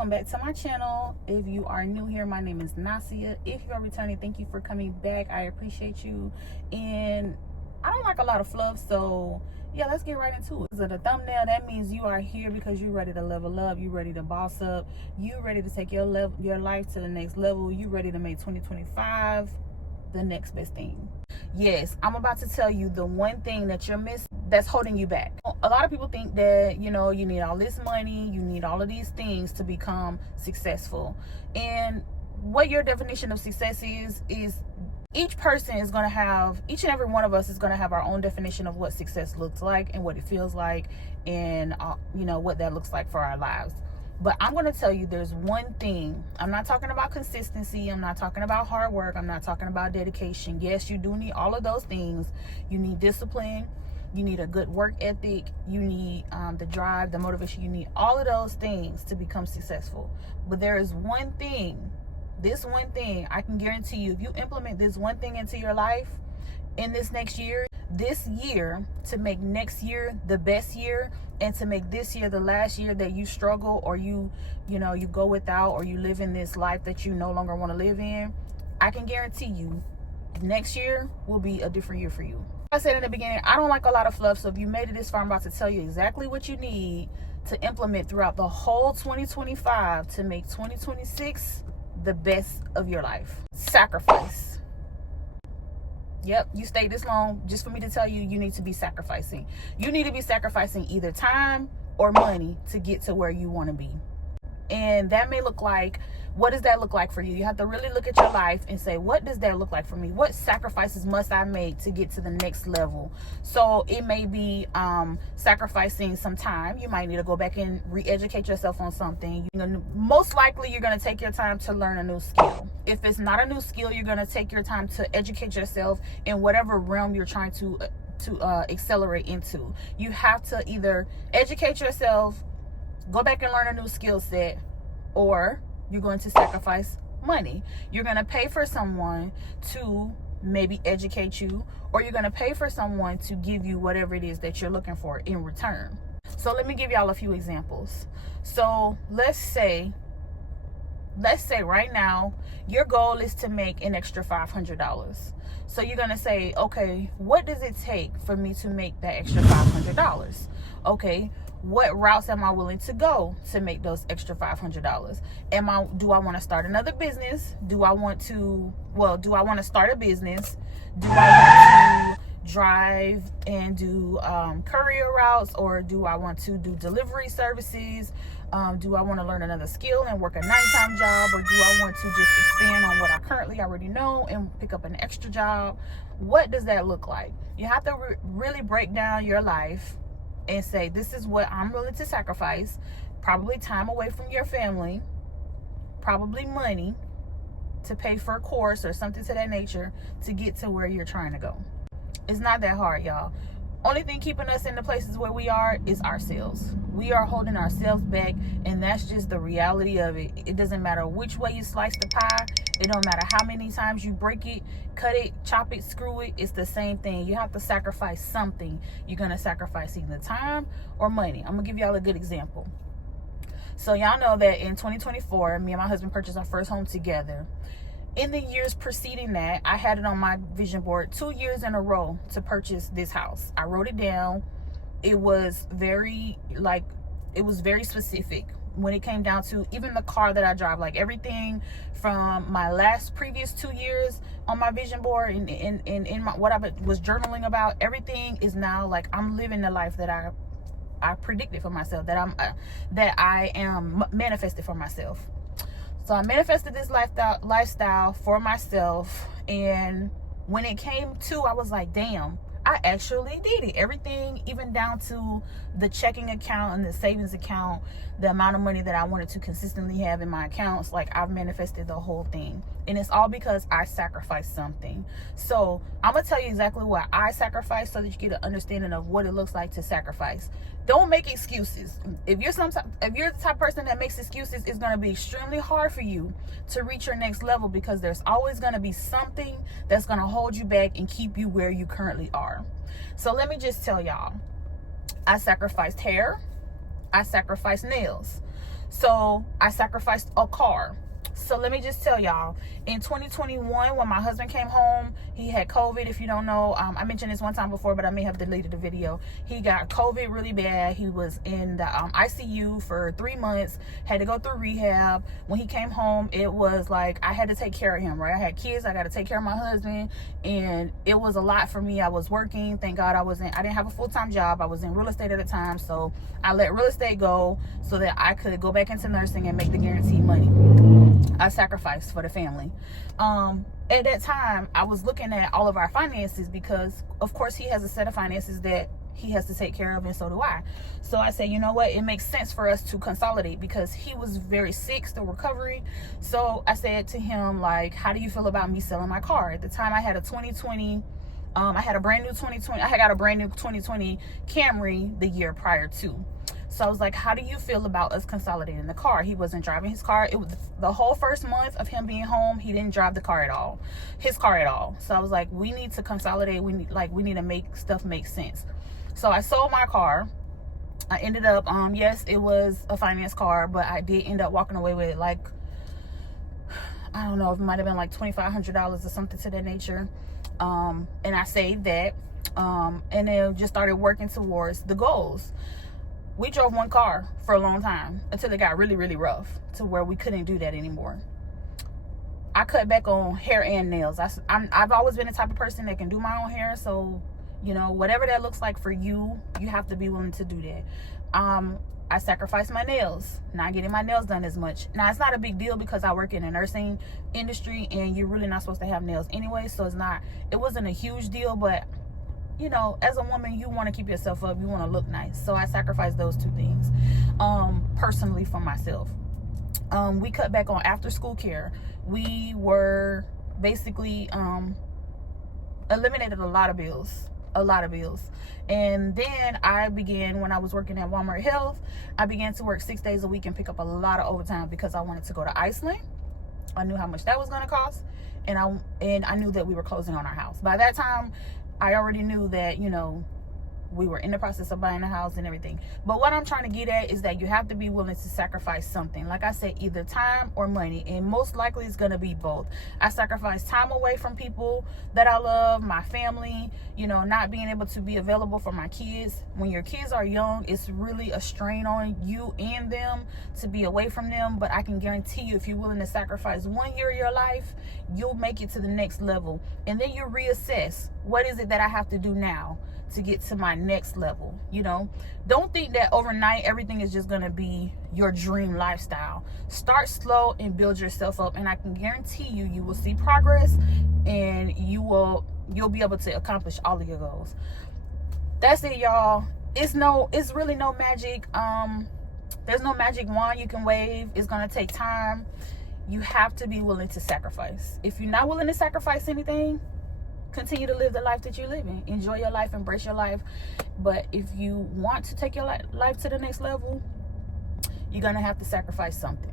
Welcome back to my channel. If you are new here, my name is Nasia. If you are returning, thank you for coming back. I appreciate you. And I don't like a lot of fluff, so yeah, let's get right into it. So the thumbnail, that means you are here because you're ready to level up, you're ready to boss up, you're ready to take your life to the next level, you're ready to make 2025 the next best thing. Yes, I'm about to tell you the one thing that you're missing that's holding you back. A lot of people think that, you need all this money, you need all of these things to become successful. And what your definition of success is each person is going to have, each and every one of us is going to have our own definition of what success looks like and what it feels like, and what that looks like for our lives. But I'm going to tell you, there's one thing. I'm not talking about consistency. I'm not talking about hard work. I'm not talking about dedication. Yes, you do need all of those things. You need discipline. You need a good work ethic. You need the drive, the motivation. You need all of those things to become successful. But there is one thing, this one thing, I can guarantee you, if you implement this one thing into your life in this next year, this year, to make next year the best year, and to make this year the last year that you struggle, or you go without, or you live in this life that you no longer want to live in, I can guarantee you next year will be a different year for you. I said in the beginning, I don't like a lot of fluff, so if you made it this far, I'm about to tell you exactly what you need to implement throughout the whole 2025 to make 2026 the best of your life. Sacrifice. Yep, you stayed this long just for me to tell you you need to be sacrificing. You need to be sacrificing either time or money to get to where you want to be. And that may look like, what does that look like for you? You have to really look at your life and say, what does that look like for me? What sacrifices must I make to get to the next level? So it may be sacrificing some time. You might need to go back and re-educate yourself on something. Most likely you're going to take your time to learn a new skill. If it's not a new skill, you're going to take your time to educate yourself in whatever realm you're trying to accelerate into. You have to either educate yourself, go back and learn a new skill set, or you're going to sacrifice money. You're going to pay for someone to maybe educate you, or you're going to pay for someone to give you whatever it is that you're looking for in return. So let me give y'all a few examples. So let's say right now your goal is to make an extra $500. So you're going to say, okay, what does it take for me to make that extra $500? Okay, what routes am I willing to go to make those extra $500? Do I want to start another business? Do I want to start a business? Do I want to drive and do courier routes, or do I want to do delivery services? Do I want to learn another skill and work a nighttime job, or do I want to just expand on what I currently already know and pick up an extra job? What does that look like? You have to really break down your life and say, this is what I'm willing to sacrifice. Probably time away from your family, probably money to pay for a course or something to that nature to get to where you're trying to go. It's not that hard, y'all. Only thing keeping us in the places where we are is ourselves. We are holding ourselves back, and that's just the reality of it. It doesn't matter which way you slice the pie. It don't matter how many times you break it, cut it, chop it, screw it. It's the same thing. You have to sacrifice something. You're going to sacrifice either time or money. I'm going to give y'all a good example. So y'all know that in 2024, me and my husband purchased our first home together. In the years preceding that, I had it on my vision board 2 years in a row to purchase this house. I wrote it down. It was very specific when it came down to even the car that I drive. Like everything from my previous 2 years on my vision board and in what I was journaling about, everything is now like I'm living the life that I predicted for myself, that I am manifested for myself. So I manifested this lifestyle for myself, and when it came to, I was like, damn, I actually did it. Everything, even down to the checking account and the savings account, the amount of money that I wanted to consistently have in my accounts, like I've manifested the whole thing. And it's all because I sacrificed something. So I'm going to tell you exactly what I sacrificed so that you get an understanding of what it looks like to sacrifice. Don't make excuses. If you're the type of person that makes excuses, it's going to be extremely hard for you to reach your next level, because there's always going to be something that's going to hold you back and keep you where you currently are. So let me just tell y'all, I sacrificed hair. I sacrificed nails. So I sacrificed a car. So let me just tell y'all, in 2021, when my husband came home, he had COVID. If you don't know, I mentioned this one time before, but I may have deleted the video. He got COVID really bad. He was in the ICU for 3 months, had to go through rehab. When he came home, it was like I had to take care of him, right? I had kids, I got to take care of my husband, and it was a lot for me. I was working. Thank God I didn't have a full-time job. I was in real estate at the time, so I let real estate go so that I could go back into nursing and make the guaranteed money. I sacrificed for the family. At that time, I was looking at all of our finances because, of course, he has a set of finances that he has to take care of, and so do I. So I said, you know what? It makes sense for us to consolidate because he was very sick, still recovering. So I said to him, like, how do you feel about me selling my car? At the time, I had a 2020. I had a brand new 2020. I had got a brand new 2020 Camry the year prior to. So I was like, how do you feel about us consolidating the car? He wasn't driving his car. It was the whole first month of him being home. He didn't drive his car at all. So I was like, we need to consolidate. We need to make stuff make sense. So I sold my car. I ended up, yes, it was a finance car, but I did end up walking away with like, I don't know, it might have been like $2,500 or something to that nature. And I saved that. And then just started working towards the goals. We drove one car for a long time until it got really, really rough to where we couldn't do that anymore. I cut back on hair and nails. I've always been the type of person that can do my own hair. So, you know, whatever that looks like for you, you have to be willing to do that. I sacrificed my nails, not getting my nails done as much. Now, it's not a big deal because I work in the nursing industry and you're really not supposed to have nails anyway. So it wasn't a huge deal, but you know, as a woman, you want to keep yourself up. You want to look nice. So I sacrificed those two things, personally for myself. We cut back on after school care. We were basically eliminated a lot of bills. And then I began, when I was working at Walmart Health, I began to work 6 days a week and pick up a lot of overtime because I wanted to go to Iceland. I knew how much that was going to cost. And I knew that we were closing on our house. By that time, I already knew that, you know, we were in the process of buying a house and everything. But what I'm trying to get at is that you have to be willing to sacrifice something. Like I said, either time or money. And most likely it's going to be both. I sacrificed time away from people that I love, my family, you know, not being able to be available for my kids. When your kids are young, it's really a strain on you and them to be away from them. But I can guarantee you, if you're willing to sacrifice 1 year of your life, you'll make it to the next level. And then you reassess, what is it that I have to do now to get to my next level? You know, don't think that overnight everything is just going to be your dream lifestyle. Start slow and build yourself up, and I can guarantee you will see progress, and you'll be able to accomplish all of your goals. That's it, y'all. It's really no magic. There's no magic wand you can wave. It's going to take time. You have to be willing to sacrifice. If you're not willing to sacrifice anything, continue to live the life that you're living. Enjoy your life, embrace your life. But if you want to take your life to the next level, you're going to have to sacrifice something.